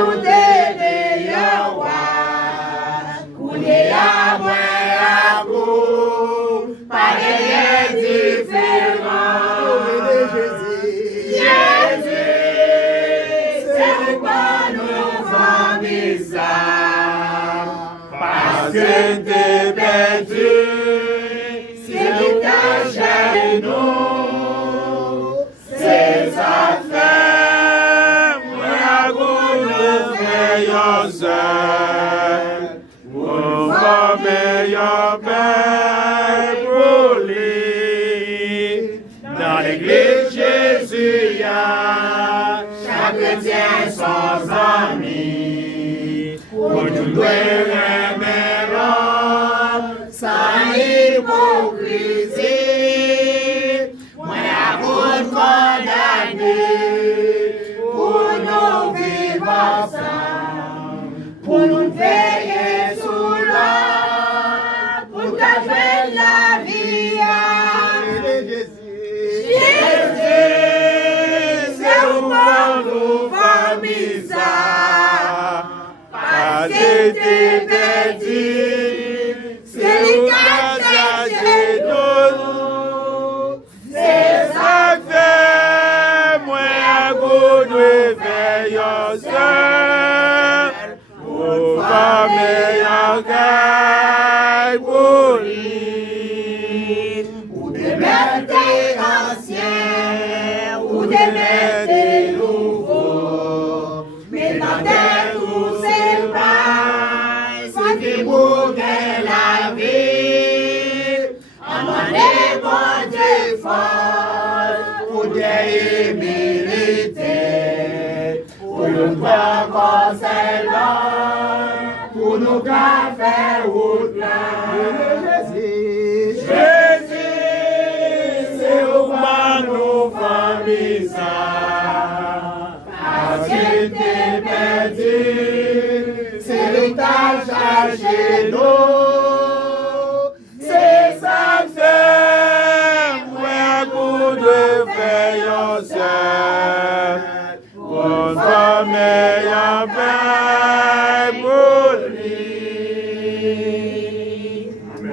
nous donner un roi. Couler à moi à vous, pas de différent. Jésus, c'est pourquoi nous faisons ça. Parce que t'es perdu, c'est qui t'a cherché nous. C'est ça fait, moi, vous meilleur seul. Vous meilleur père pour lui. Dans l'église, Jésus y a chaque chrétien son ami. Pour tout doit aimer l'homme sans hypocrisie. Moi, à vous condamner pour nous vivre ensemble, pour nous veiller sous l'homme, pour qu'après la vie. Jésus, c'est où nous famille ça, parce que t'es perdu, c'est lui qui a cherché nous. C'est ça que fait, moi à goût de veilleur seul, pour pas meilleur gagne pour lui. Ou de mettre ancien, ou de mettre nouveau, mais dans tes tous ces pas, c'est qui vous gagne la vie. Amandez mon Dieu fort, pour des humilités, pour nous voir conseil l'homme, pour nous faire route là. Jésus, c'est au moins nos familles ça, parce que t'es perdu, c'est lui qui t'a cherché nous. C'est ça que fait, moi, pour de veilleur seul, pour famille en paix pour lui.